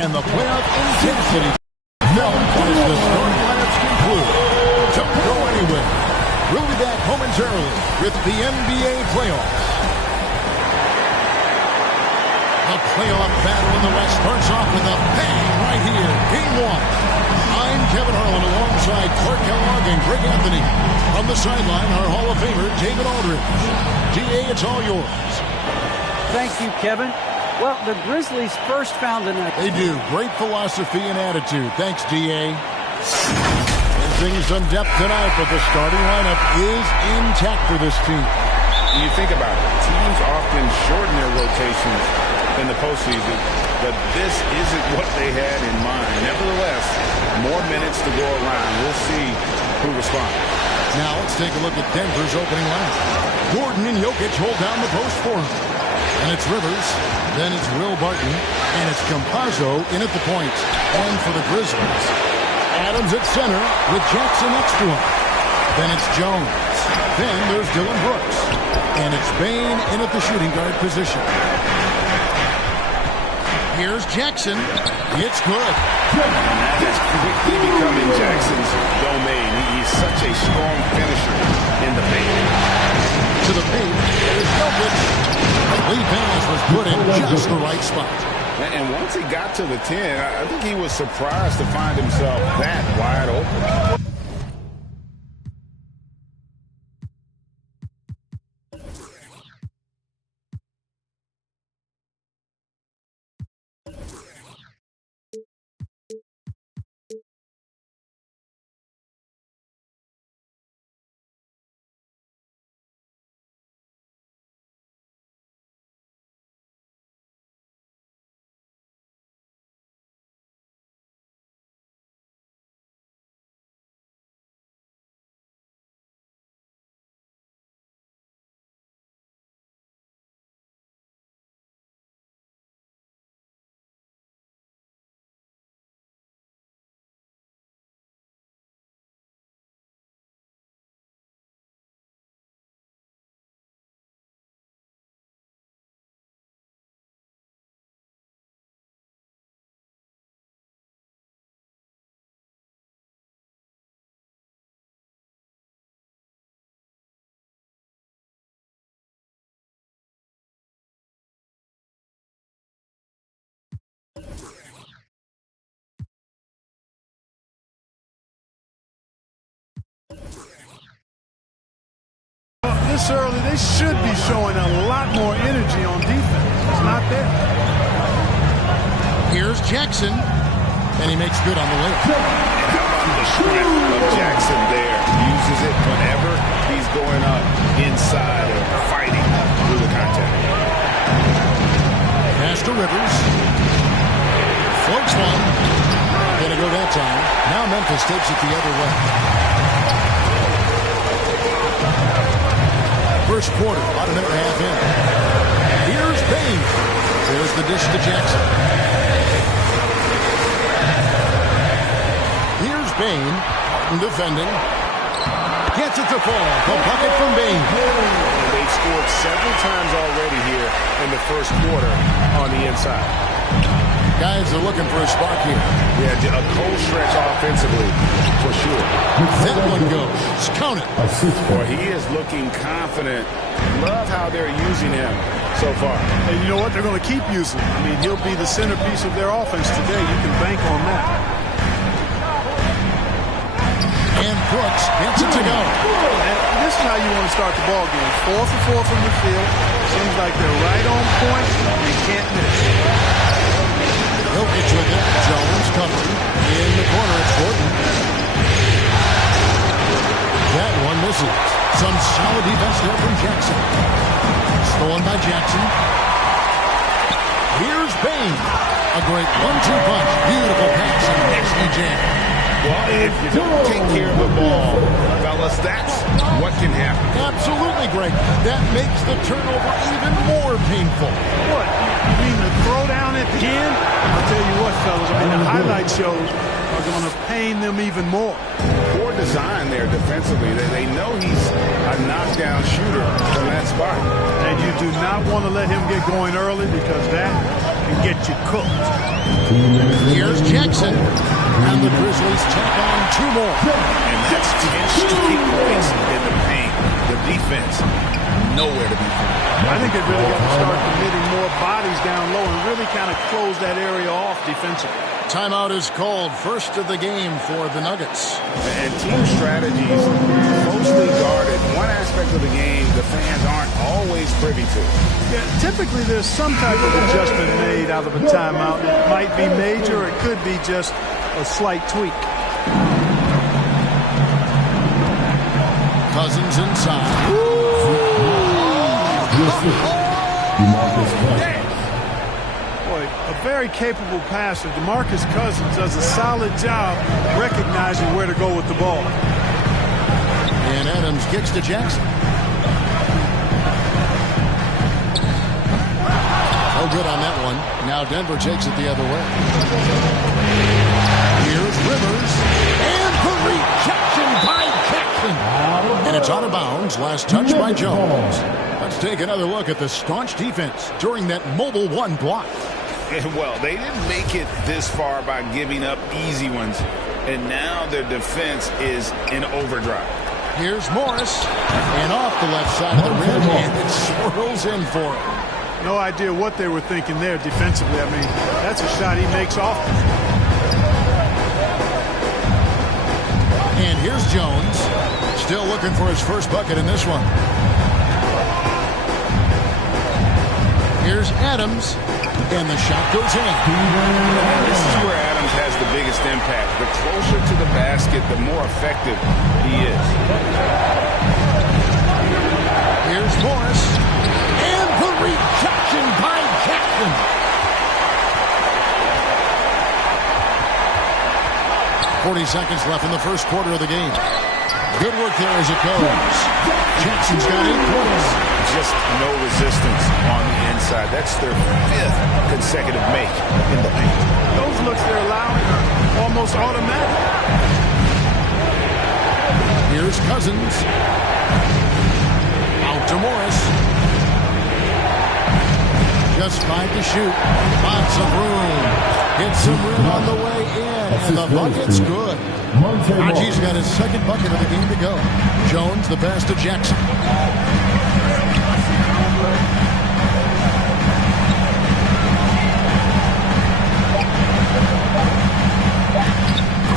And the playoff intensity felt as the starting lineups conclude. Don't go anywhere. We'll be back momentarily with the NBA playoffs. The playoff battle in the West starts off with a bang right here. Game one. I'm Kevin Harlan alongside Clark Kellogg and Greg Anthony. On the sideline, our Hall of Famer, David Aldridge. DA, it's all yours. Thank you, Kevin. Well, the Grizzlies first found the net. They do. Great philosophy and attitude. Thanks, DA. Missing some depth tonight, but the starting lineup is intact for this team. You think about it. Teams often shorten their rotations in the postseason, but this isn't what they had in mind. Nevertheless, more minutes to go around. We'll see who responds. Now let's take a look at Denver's opening lineup. Gordon and Jokic hold down the post for him. And it's Rivers, then it's Will Barton, and it's Campazzo in at the point. And for the Grizzlies, Adams at center with Jackson next to him. Then it's Jones. Then there's Dylan Brooks. And it's Bane in at the shooting guard position. Here's Jackson. It's good. That is quickly becoming Jackson's domain. He's such a strong finisher in the paint. To the paint, there's Jokic. The lead pass was put in just the right spot. And once he got to the 10, I think he was surprised to find himself that wide open. This early, they should be showing a lot more energy on defense. It's not there. Here's Jackson, and he makes good on the layup. How about the strength of Jackson there? Uses it whenever he's going up inside and fighting through the contact. Pass to Rivers. Floats one. Gonna go that time. Now Memphis takes it the other way. First quarter, about a minute and a half in. Here's Bane. There's the dish to Jackson. Here's Bane. Defending. Gets it to fall. The bucket from Bane. And they've scored several times already here in the first quarter on the inside. Guys are looking for a spark here. Yeah, a cold stretch offensively, for sure. That one goes. Count it. Boy, he is looking confident. Love how they're using him so far. And you know what? They're going to keep using him. I mean, he'll be the centerpiece of their offense today. You can bank on that. And Brooks gets it to go. And this is how you want to start the ball game. 4 for 4 from the field. Seems like they're right on point. They can't miss. Jokic with it. Jones covering. In the corner, it's Gordon. That one misses. Some solid defense there from Jackson. Stolen by Jackson. Here's Bane. A great 1-2 punch. Beautiful pass and nasty jam. Well, if you don't take care of the ball, fellas, that's what can happen. Absolutely great. That makes the turnover even more painful. What? You mean the throwdown at the end? I'll tell you what, fellas. I mean, the highlight shows are going to pain them even more. Poor design there defensively. They know he's a knockdown shooter from that spot. And you do not want to let him get going early because that can get you cooked. Here's Jackson. And the Grizzlies tack on 2 more. And that's 10 straight points in the paint. The defense, nowhere to be found. I think they really got to start committing more bodies down low and really kind of close that area off defensively. Timeout is called. First of the game for the Nuggets. And team strategies closely guarded. One aspect of the game the fans aren't always privy to. Yeah, typically there's some type of adjustment made out of a timeout. It might be major, or it could be just a slight tweak. Cousins inside. Boy, a very capable passer. DeMarcus Cousins does a solid job recognizing where to go with the ball. And Adams kicks to Jackson. Oh, good on that one. Now Denver takes it the other way. Here's Rivers. And the rejection by Jackson. And it's out of bounds. Last touch by Jones. Let's take another look at the staunch defense during that mobile 1 block. Well, they didn't make it this far by giving up easy ones. And now their defense is in overdrive. Here's Morris. And off the left side of the rim. And it swirls in for him. No idea what they were thinking there defensively. I mean, that's a shot he makes often. And here's Jones. Still looking for his first bucket in this one. Here's Adams. And the shot goes in. This is where Adams has the biggest impact. The closer to the basket, the more effective he is. Here's Morris. And the rejection by Jackson. .40 seconds left in the first quarter of the game. Good work there as it goes. Jackson's got 8 points. Just no resistance on the inside. That's their 5th consecutive make in the paint. Those looks they're allowing are almost automatic. Here's Cousins. Out to Morris. Just 5 to shoot. Lots of room. Hits some rim on the way in. And the bucket's good. Haji's got his 2nd bucket of the game to go. Jones the pass to Jackson.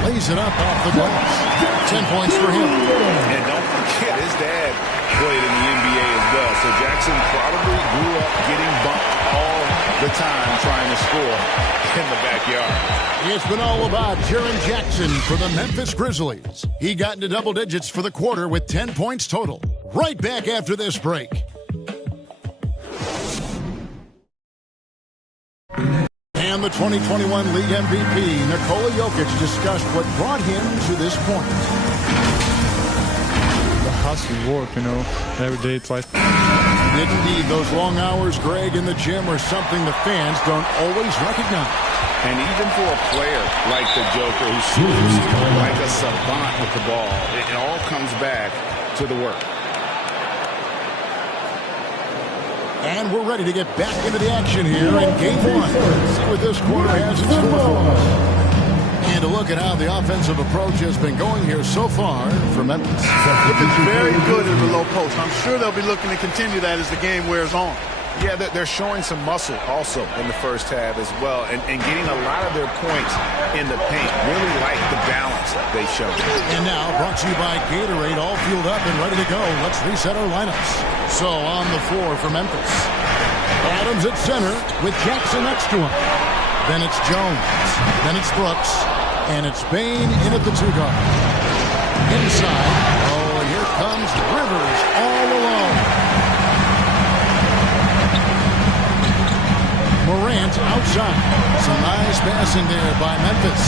Lays it up off the glass. 10 points for him. And don't forget, his dad played in the NBA as well. So Jackson probably grew up getting bumped all the time trying to score in the backyard. It's been all about Jaren Jackson for the Memphis Grizzlies. He got into double digits for the quarter with 10 points total. Right back after this break. And the 2021 League MVP, Nikola Jokic, discussed what brought him to this point. The hustle, work, every day it's like. Didn't need those long hours, Greg, in the gym are something the fans don't always recognize. And even for a player like the Joker, who seems like a savant with the ball, it all comes back to the work. And we're ready to get back into the action here in Game 1. See what this quarter has in store for us. And a look at how the offensive approach has been going here so far for Memphis. Looking very good at the low post. I'm sure they'll be looking to continue that as the game wears on. Yeah, they're showing some muscle also in the first half as well, and getting a lot of their points in the paint. Really like the balance they show. And now, brought to you by Gatorade, all fueled up and ready to go. Let's reset our lineups. So, on the floor for Memphis. Adams at center with Jackson next to him. Then it's Jones. Then it's Brooks. And it's Bain in at the 2 guard. Inside. Oh, and here comes Rivers all alone. Morant outside. Some nice passing there by Memphis.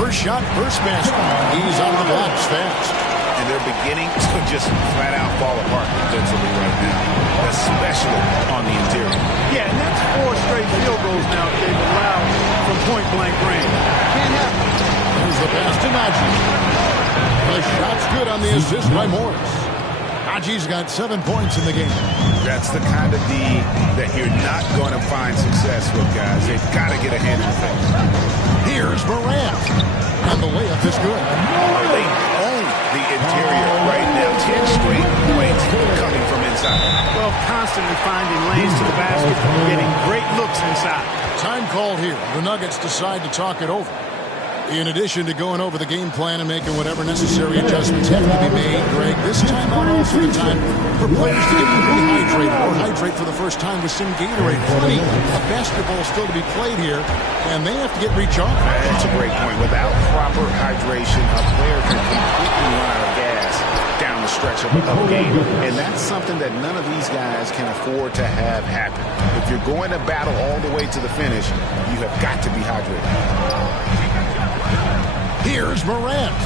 First shot, first basket. He's on the blocks fast. And they're beginning to just flat out fall apart defensively right now, especially on the interior. Yeah, and that's 4 straight field goals now they've allowed from point-blank range. Can't happen. There's the pass to Najee. The shot's good on the assist by Morris. Najee's got 7 points in the game. That's the kind of D that you're not going to find success with, guys. They've got to get a hand in the face. Here's Morant. And the layup is good. They own the interior right now. 10 straight points coming from inside. Well, constantly finding lanes to the basket, getting great looks inside. Time called here. The Nuggets decide to talk it over. In addition to going over the game plan and making whatever necessary adjustments have to be made, Greg, this time out also the time for players to get rehydrated or hydrate for the first time with some Gatorade. Plenty of basketball still to be played here, and they have to get recharged. That's a great point. Without proper hydration, a player can completely run out of gas down the stretch of a game. And that's something that none of these guys can afford to have happen. If you're going to battle all the way to the finish, you have got to be hydrated. Here's Morant.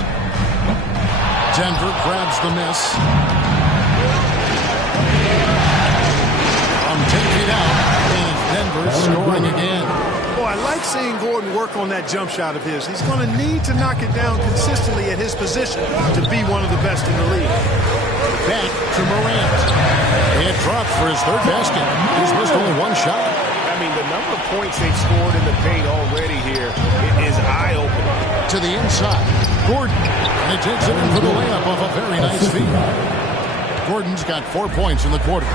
Denver grabs the miss. From 10 feet out, and Denver scoring again. Boy, I like seeing Gordon work on that jump shot of his. He's going to need to knock it down consistently at his position to be one of the best in the league. Back to Morant. It dropped for his third basket. He's missed only one shot. I mean, the number of points they've scored in the paint already here is eye-opening. To the inside. Gordon. And it takes it in for the layup off a very nice feed. Gordon's got 4 points in the quarter.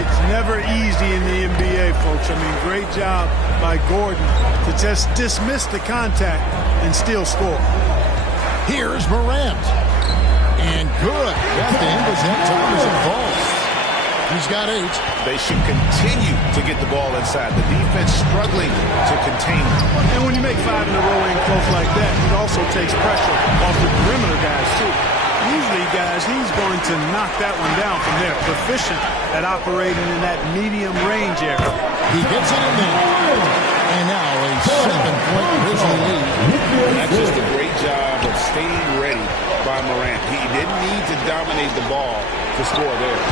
It's never easy in the NBA, folks. I mean, great job by Gordon to just dismiss the contact and still score. Here's Morant. And good. Got the Ingles that time as it falls. He's got 8. They should continue to get the ball inside. The defense struggling to contain it. And when you make 5 in a row in close like that, it also takes pressure off the perimeter guys, too. Usually, guys, he's going to knock that one down from there. Proficient at operating in that medium range area. He gets it in there. And now a 7-point Grizzly lead. That's just a great job of staying ready by Morant. He didn't need to dominate the ball to score there.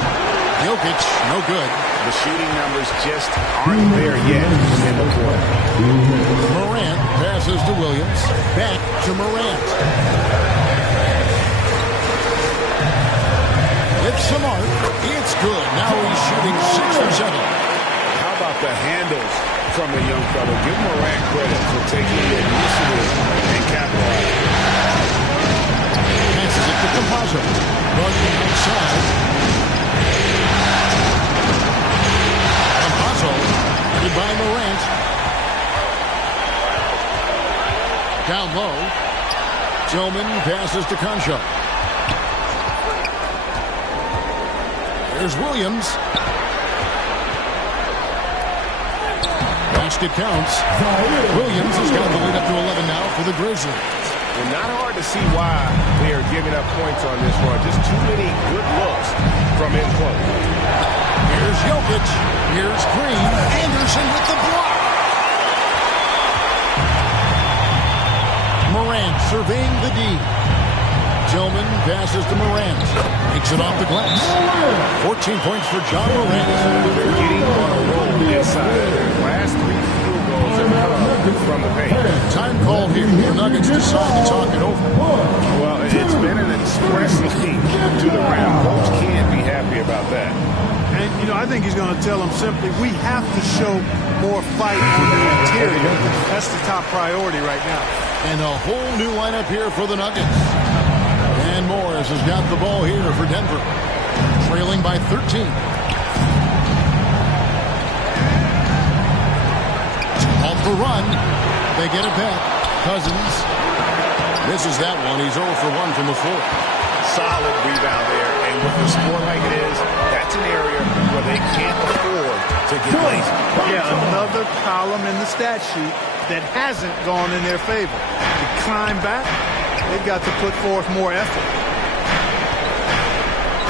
Jokic, no good. The shooting numbers just aren't there yet in the quarter. Morant passes to Williams. Back to Morant. It's some mark. It's good. Now he's shooting 6 for 7. How about the handles from the young fellow? Give Morant credit for taking the initiative and capitalizing. Passes it to Campazzo. Running outside. Campazzo, headed by Morant. Down low. Tillman passes to Concho. There's Williams. Basket counts. Williams has got the lead up to 11 now for the Grizzlies. Well, not hard to see why they are giving up points on this one. Just too many good looks from in close. Here's Jokic. Here's Green. Anderson with the block. Morant surveying the D. Tillman passes to Morant. Takes it off the glass. 14 points for John Morant. They're getting on a roll inside. Their last 3 field goals have come from the paint. Time called here. The Nuggets decide to talk it over. Well, it's been an express lead to the rim. Coach can't be happy about that. And, you know, I think he's going to tell them simply, we have to show more fight on the interior. That's the top priority right now. And a whole new lineup here for the Nuggets. And Morris has got the ball here for Denver. Trailing by 13. Off the run. They get it back. Cousins misses that one. He's 0 for 1 from the floor. Solid rebound there. And with the score like it is, that's an area where they can't afford to get lazy. Yeah, another column in the stat sheet that hasn't gone in their favor. To climb back, they've got to put forth more effort.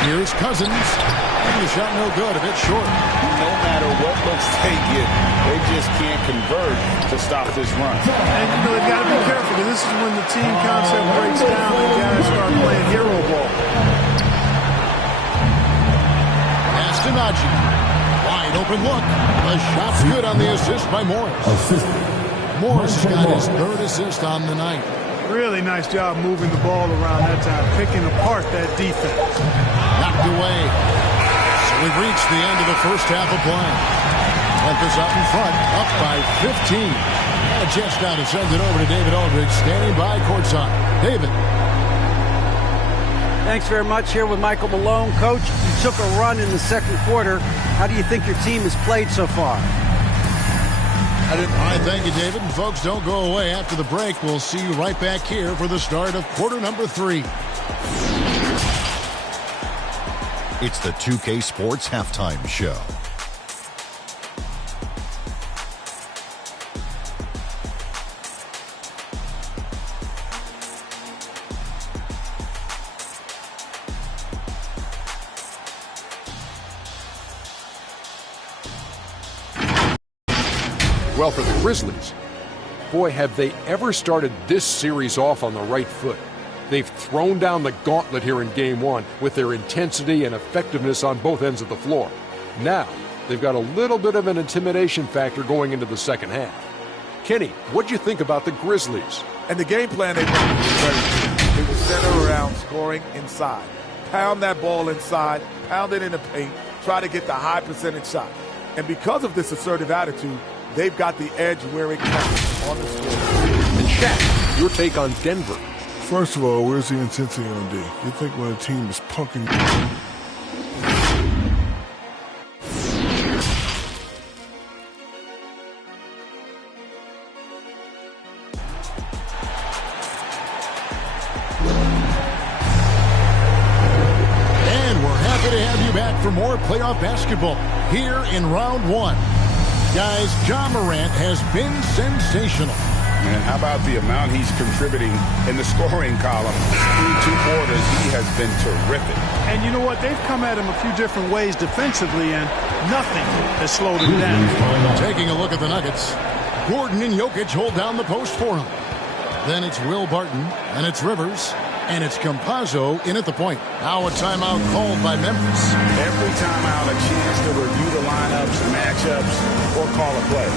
Here's Cousins. And the shot no good, a bit short. No matter what looks they get, they just can't convert to stop this run. And, you know, they've got to be careful because this is when the team concept breaks down and guys start playing hero ball. Pass to Najee. Wide open look. The shot's good on the assist by Morris. Morris has got his 3rd assist on the night. Really nice job moving the ball around that time, picking apart that defense. Knocked knocked away. So we've reached the end of the first half of play. Memphis up in front, up by 15. And a chance now to send it over to David Aldridge, standing by courtside. David. Thanks very much. Here with Michael Malone. Coach, you took a run in the second quarter. How do you think your team has played so far? All right, thank you, David. And folks, don't go away. After the break, we'll see you right back here for the start of quarter number 3. It's the 2K Sports Halftime Show. Well, for the Grizzlies, boy, have they ever started this series off on the right foot. They've thrown down the gauntlet here in Game 1 with their intensity and effectiveness on both ends of the floor. Now, they've got a little bit of an intimidation factor going into the second half. Kenny, what'd you think about the Grizzlies? And the game plan they played was very good. It was centered around scoring inside. Pound that ball inside, pound it in the paint, try to get the high percentage shot. And because of this assertive attitude, they've got the edge where it counts on the score. And Shaq, your take on Denver. First of all, where's the intensity on D? You think when a team is punking... And we're happy to have you back for more playoff basketball here in round 1. Guys, Ja Morant has been sensational. Man, how about the amount he's contributing in the scoring column? Through 2 quarters, he has been terrific. And you know what? They've come at him a few different ways defensively, and nothing has slowed him down. Taking a look at the Nuggets. Gordon and Jokic hold down the post for him. Then it's Will Barton, and it's Rivers, and it's Campazzo in at the point. Now a timeout called by Memphis. Every timeout, a chance to review the lineups, matchups, or call a play.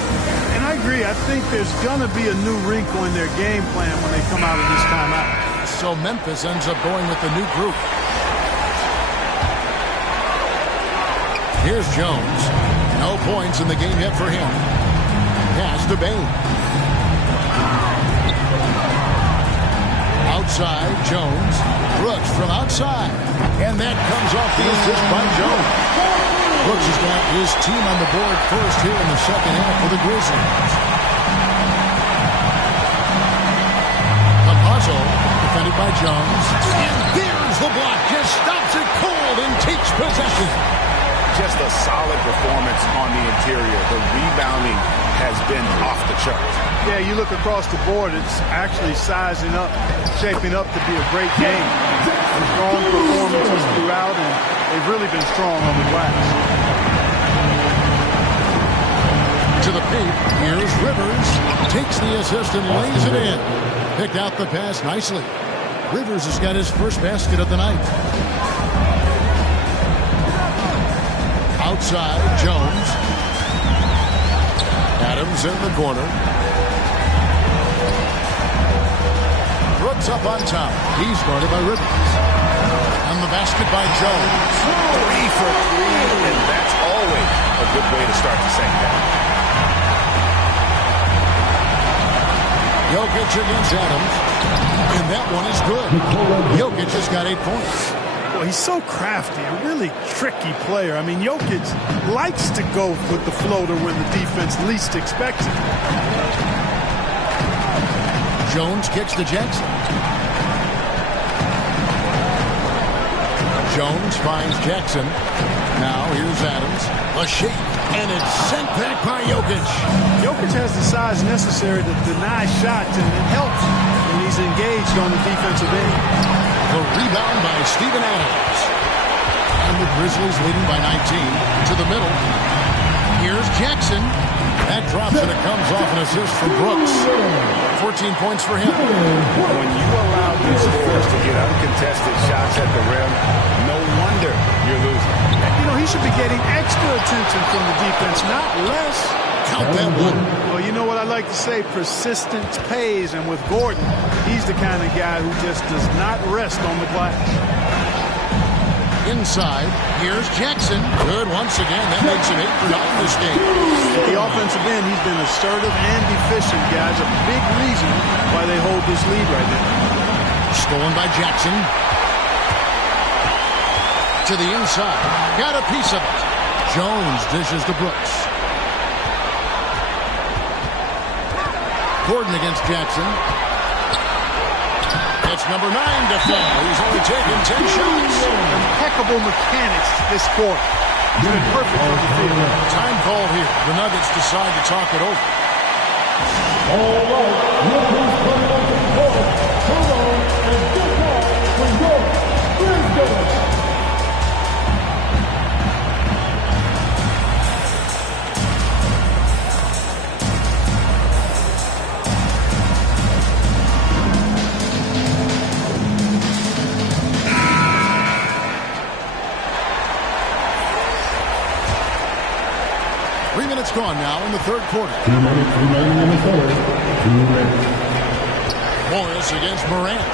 And I agree. I think there's going to be a new wrinkle in their game plan when they come out of this timeout. So Memphis ends up going with the new group. Here's Jones. No points in the game yet for him. Pass to Bain. Outside, Jones. Brooks from outside. And that comes off the assist by Jones. Brooks has got his team on the board first here in the second half for the Grizzlies. Campazzo, defended by Jones. And there's the block. Just stops it cold and takes possession. Just a solid performance on the interior. The rebounding has been off the charts. Yeah, you look across the board, it's actually sizing up, shaping up to be a great game. Strong performances throughout, and they've really been strong on the glass. To the paint, here's Rivers. Takes the assist and lays it in. Picked out the pass nicely. Rivers has got his first basket of the night. Outside, Jones. Adams in the corner. Brooks up on top. He's guarded by Rivers. And the basket by Jones. 3 for 3, and that's always a good way to start the second half. Jokic against Adams. And that one is good. Jokic has got 8 points. Well, he's so crafty, a really tricky player. I mean, Jokic likes to go with the floater when the defense least expects it. Jones kicks to Jackson. Jones finds Jackson. Now here's Adams. A shake, and it's sent back by Jokic. Jokic has the size necessary to deny shots, and it helps when he's engaged on the defensive end. The rebound by Steven Adams. And the Grizzlies leading by 19. To the middle. Here's Jackson. That drops and it comes off an assist from Brooks. 14 points for him. When you allow these scores to get uncontested shots at the rim, no wonder you're losing. You know, he should be getting extra attention from the defense, not less. Count that one. Well, you know what I like to say, persistence pays, and with Gordon, he's the kind of guy who just does not rest on the glass. inside. Here's Jackson. Good once again. That makes him 8 for 9 this game. At the offensive end, he's been assertive and efficient, guys. A big reason why they hold this lead right now. Stolen by Jackson. To the inside. Got a piece of it. Jones dishes to Brooks. Gordon against Jackson. It's number 9 to fall. He's only taken 10 shots. Impeccable mechanics this quarter. He's been perfect on the field. Time called here. The Nuggets decide to talk it over. All right. Look who's coming up to score. Come on and get back from your Queendom. 3 minutes gone now in the third quarter. 2 minutes remaining in the third. 2 minutes. Morris against Morant.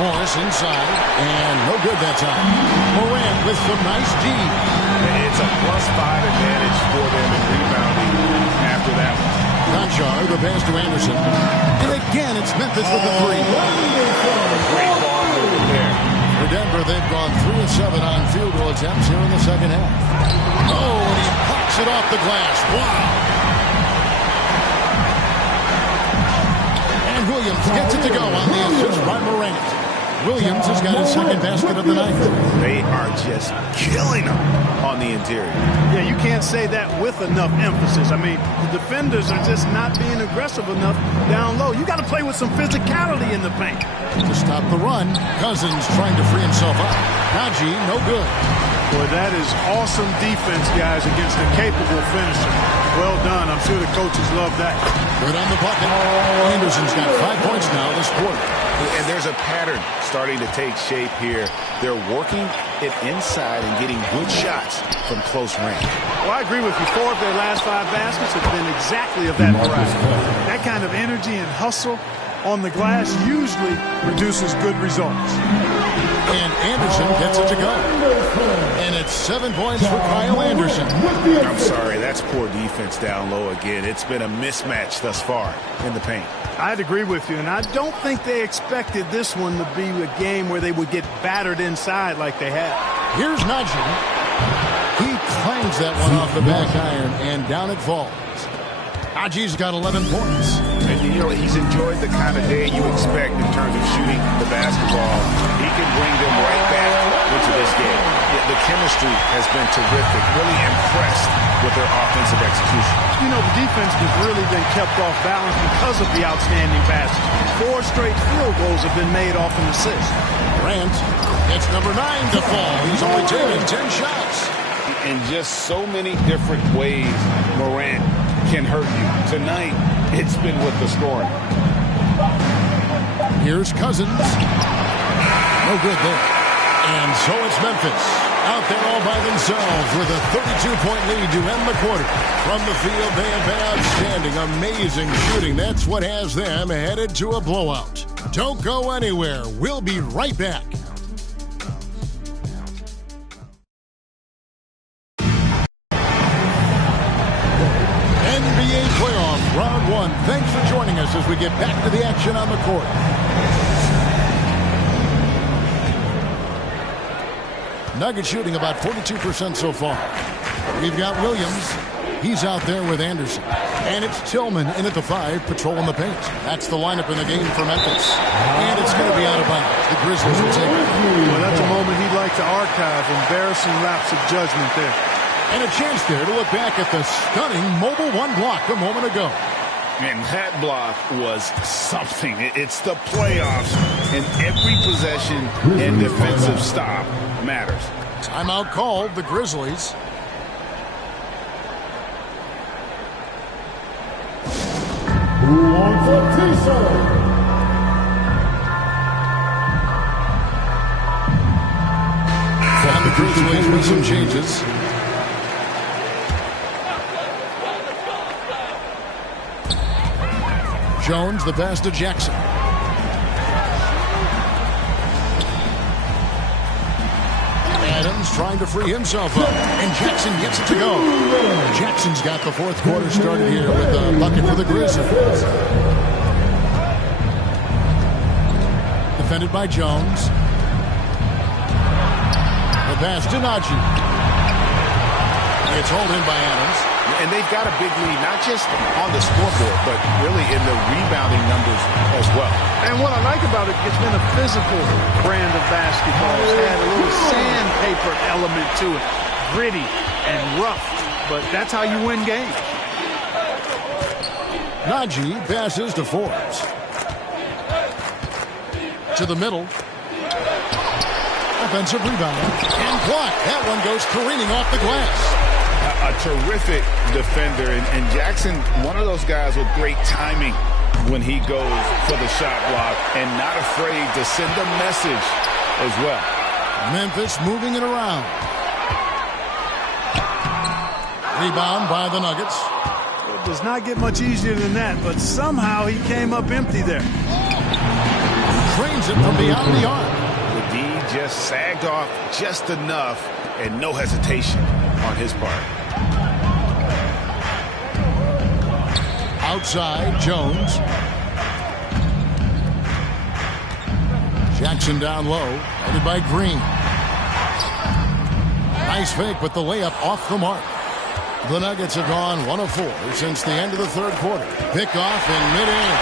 Morris inside, and no good that time. Morant with some nice D. It's a +5 advantage for them in rebounding after that one. Conchar, the pass to Anderson. And again, it's Memphis with the three. Great ball movement there. For Denver, they've gone 3 of 7 on field goal attempts here in the second half. Oh, and he pops it off the glass. Wow. And Williams gets it to go on the assist by Morant. Williams has got his second basket of the night. They are just killing them on the interior. Yeah, you can't say that with enough emphasis. I mean, the defenders are just not being aggressive enough down low. You got to play with some physicality in the paint. To stop the run, Cousins trying to free himself up. Najee, no good. Boy, that is awesome defense, guys, against a capable finisher. Well done. I'm sure the coaches love that. Good on the bucket. Anderson's got 5 points now this quarter. And there's a pattern starting to take shape here. They're working it inside and getting good shots from close range. Well, I agree with you. 4 of their last 5 baskets have been exactly of that variety. That kind of energy and hustle on the glass usually produces good results. And Anderson gets it to go. And it's 7 points for Kyle Anderson. I'm sorry, that's poor defense down low again. It's been a mismatch thus far in the paint. I'd agree with you, and I don't think they expected this one to be a game where they would get battered inside like they had. Here's Najee. He clangs that one off the back iron, and down it falls. Najee's got 11 points. And, you know, he's enjoyed the kind of day you expect in terms of shooting the basketball. He can bring them right back into this game. The chemistry has been terrific. Really impressed with their offensive execution. You know, the defense has really been kept off balance because of the outstanding passes. 4 straight field goals have been made off an assist. Grant gets number 9 to fall. He's only taken 10 shots. In just so many different ways, Morant can hurt you. Tonight, it's been with the scoring. Here's Cousins. No good there. And so it's Memphis out there all by themselves with a 32-point lead to end the quarter. From the field, they have been outstanding, amazing shooting. That's what has them headed to a blowout. Don't go anywhere. We'll be right back. NBA playoff round 1. Thanks for joining us as we get back to the action on the court. Nuggets shooting about 42% so far. We've got Williams. He's out there with Anderson. And it's Tillman in at the 5, patrolling the paint. That's the lineup in the game for Memphis. And it's going to be out of bounds. The Grizzlies will take it. Well, that's a moment he'd like to archive. Embarrassing lapse of judgment there. And a chance there to look back at the stunning mobile 1 block a moment ago. And that block was something. It's the playoffs, and every possession and defensive stop matters. Timeout called, the Grizzlies. Who wants a t-shirt? And the Grizzlies with some changes. Jones, the pass to Jackson. He's trying to free himself up, and Jackson gets it to go. Jackson's got the fourth quarter started here with a bucket for the Grizzlies. Defended by Jones. The pass to Najee. It's hauled in by Adams. And they've got a big lead, not just on the scoreboard, but really in the rebounding numbers as well. And what I like about it, it's been a physical brand of basketball. It's had a little sandpaper element to it. Gritty and rough, but that's how you win games. Najee passes to Forbes. To the middle. Offensive rebound. And blocked. That one goes careening off the glass. A terrific defender, and Jackson, one of those guys with great timing when he goes for the shot block and not afraid to send a message as well. Memphis moving it around. Rebound by the Nuggets. It does not get much easier than that, but somehow he came up empty there. Trains it from beyond the arc. The D just sagged off just enough, and no hesitation on his part. Outside, Jones. Jackson down low, headed by Green. Nice fake with the layup off the mark. The Nuggets have gone 1 of 4 since the end of the third quarter. Pick off in midair.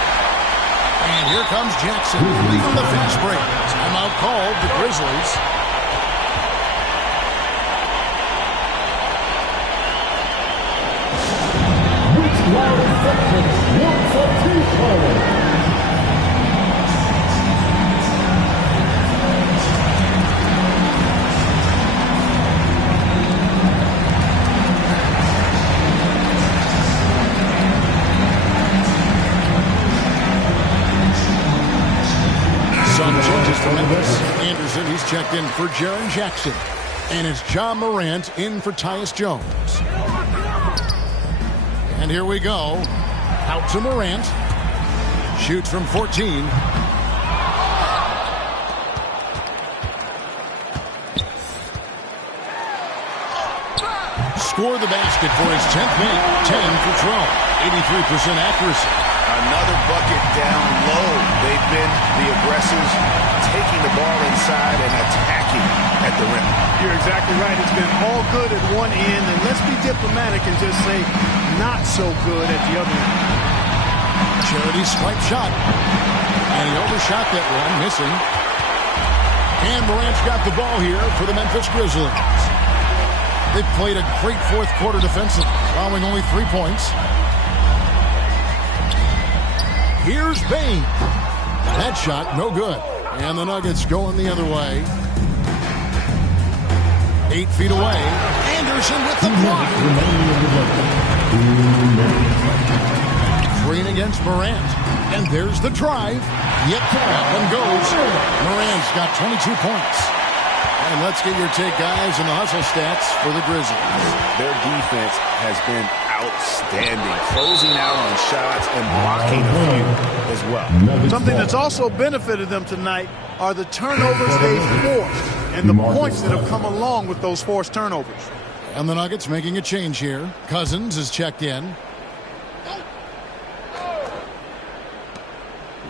And here comes Jackson leaving the fast break. Timeout called the Grizzlies. Some changes for Memphis. Anderson, he's checked in for Jaren Jackson. And it's John Morant in for Tyus Jones. And here we go. Out to Morant. Shoots from 14. Score the basket for his 10th make. 10 for 12. 83% accuracy. Another bucket down low. They've been the aggressors, taking the ball inside and attacking at the rim. You're exactly right. It's been all good at one end, and let's be diplomatic and just say not so good at the other end. Charity swipe shot. And he overshot that one, missing. And Morant's got the ball here for the Memphis Grizzlies. They've played a great fourth quarter defensively, allowing only 3 points. Here's Bain. That shot, no good. And the Nuggets going the other way. 8 feet away. Anderson with the block. Green against Morant. And there's the drive. Yep, that one goes. Morant's got 22 points. And let's get your take, guys, on the hustle stats for the Grizzlies. Their defense has been outstanding, closing out on shots and blocking a few as well. Something that's also benefited them tonight are the turnovers they've forced and the points that have come along with those forced turnovers. And the Nuggets making a change here. Cousins is checked in.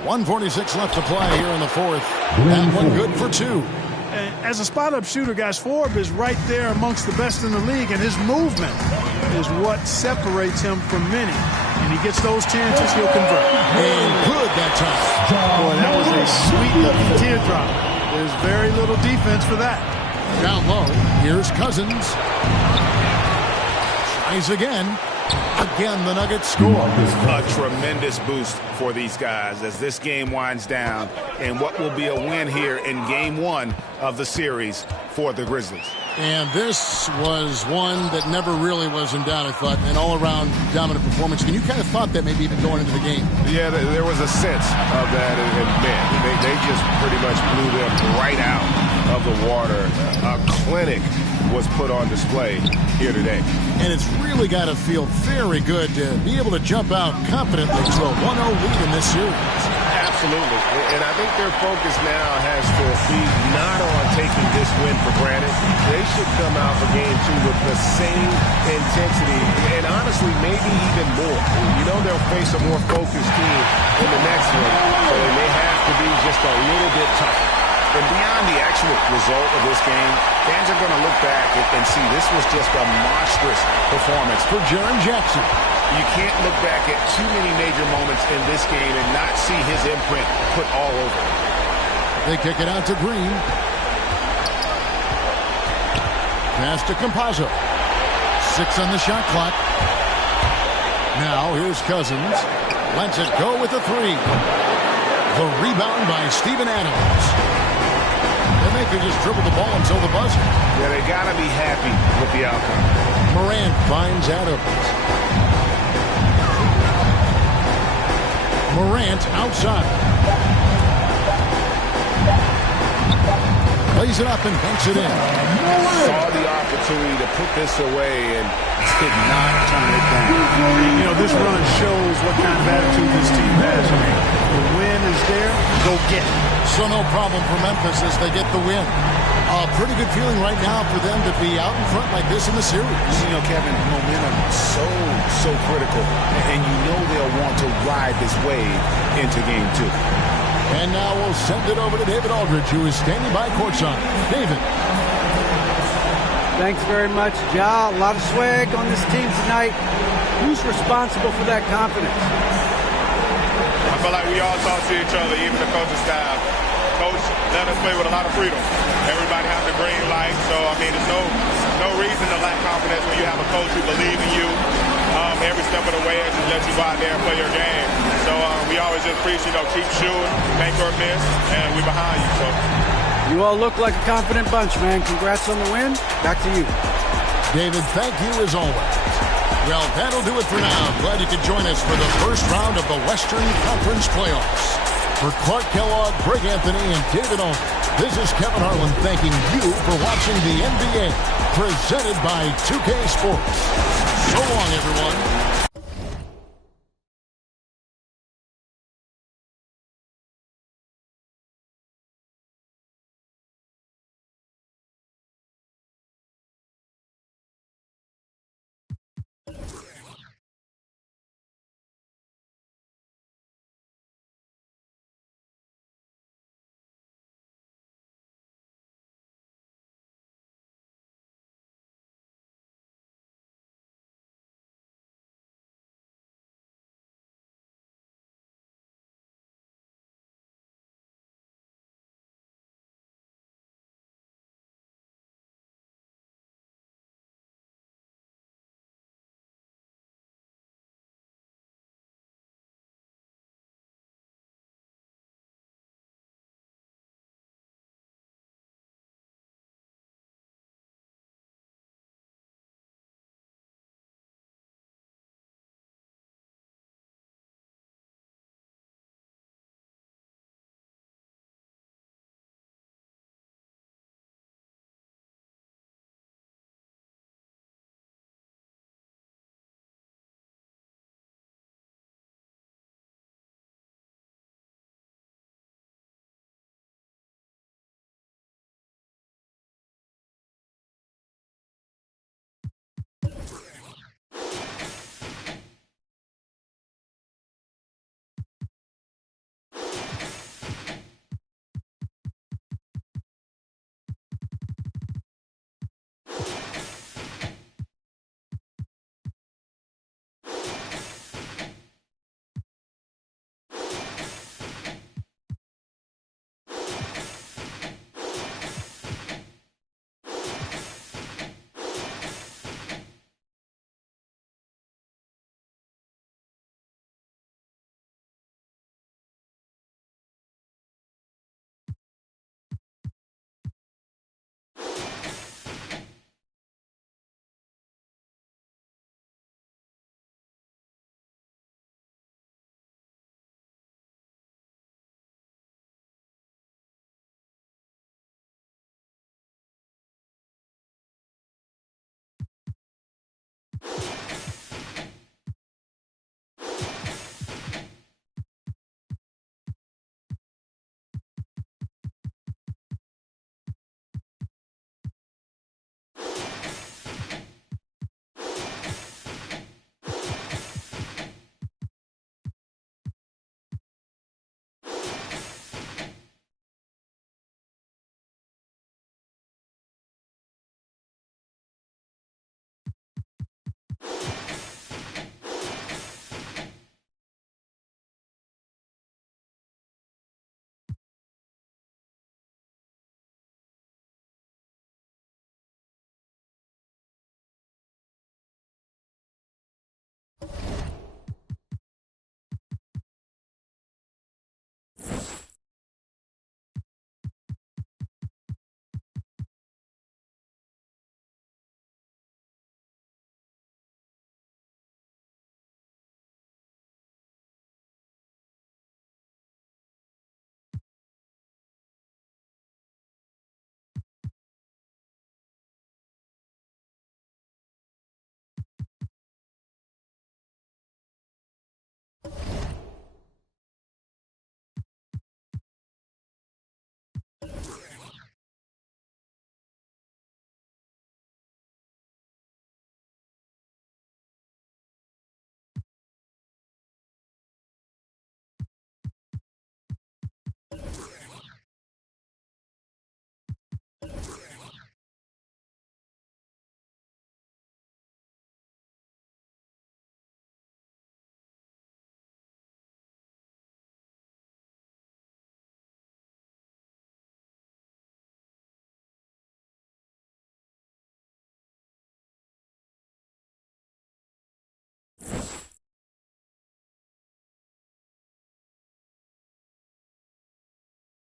1:46 left to play here in the fourth. That one good for 2. And as a spot-up shooter, guys, Forbes is right there amongst the best in the league, and his movement is what separates him from many. And he gets those chances, he'll convert. And good that time. Boy, that was a sweet-looking teardrop. There's very little defense for that. Down low, here's Cousins. Tries again. Again, the Nuggets score. A tremendous boost for these guys as this game winds down and what will be a win here in game 1 of the series for the Grizzlies. And this was one that never really was in doubt, I thought, an all-around dominant performance. And you kind of thought that maybe even going into the game. Yeah, there was a sense of that, and man, they just pretty much blew them right out of the water. A clinic was put on display here today. And it's really got to feel very good to be able to jump out confidently to a 1-0 lead in this series. Absolutely. And I think their focus now has to be not on taking this win for granted. They should come out for game 2 with the same intensity and honestly maybe even more. You know they'll face a more focused team in the next one, so they may have to be just a little bit tougher. And beyond the actual result of this game, fans are going to look back and see this was just a monstrous performance for Jaren Jackson. You can't look back at too many major moments in this game and not see his imprint put all over it. They kick it out to Green. Pass to Campazzo. 6 on the shot clock. Now here's Cousins. Lets it go with a 3. The rebound by Steven Adams. And they could just dribble the ball until the buzzer. Yeah, they got to be happy with the outcome. Morant finds Adams. Morant outside. Lays it up and banks it in. Saw the opportunity to put this away and did not turn it down. You know, this run shows what kind of attitude this team has. I mean, the win is there, go get it. So no problem for Memphis as they get the win. A pretty good feeling right now for them to be out in front like this in the series. You know, Kevin, momentum so critical. And you know they'll want to ride this wave into game 2. And now we'll send it over to David Aldridge, who is standing by courtside. David. Thanks very much, Ja. A lot of swag on this team tonight. Who's responsible for that confidence? I feel like we all talk to each other, even the coaching staff. Coach let us play with a lot of freedom. Everybody has the green light, so I mean, there's no reason to lack confidence when you have a coach who believes in you every step of the way and just let you go out there and play your game. So we always just preach, keep shooting, make or miss, and we behind you. So you all look like a confident bunch, man. Congrats on the win. Back to you. David, thank you as always. Well, that'll do it for now. Glad you could join us for the first round of the Western Conference Playoffs. For Clark Kellogg, Greg Anthony, and David Aldridge, this is Kevin Harlan thanking you for watching the NBA, presented by 2K Sports. So long, everyone.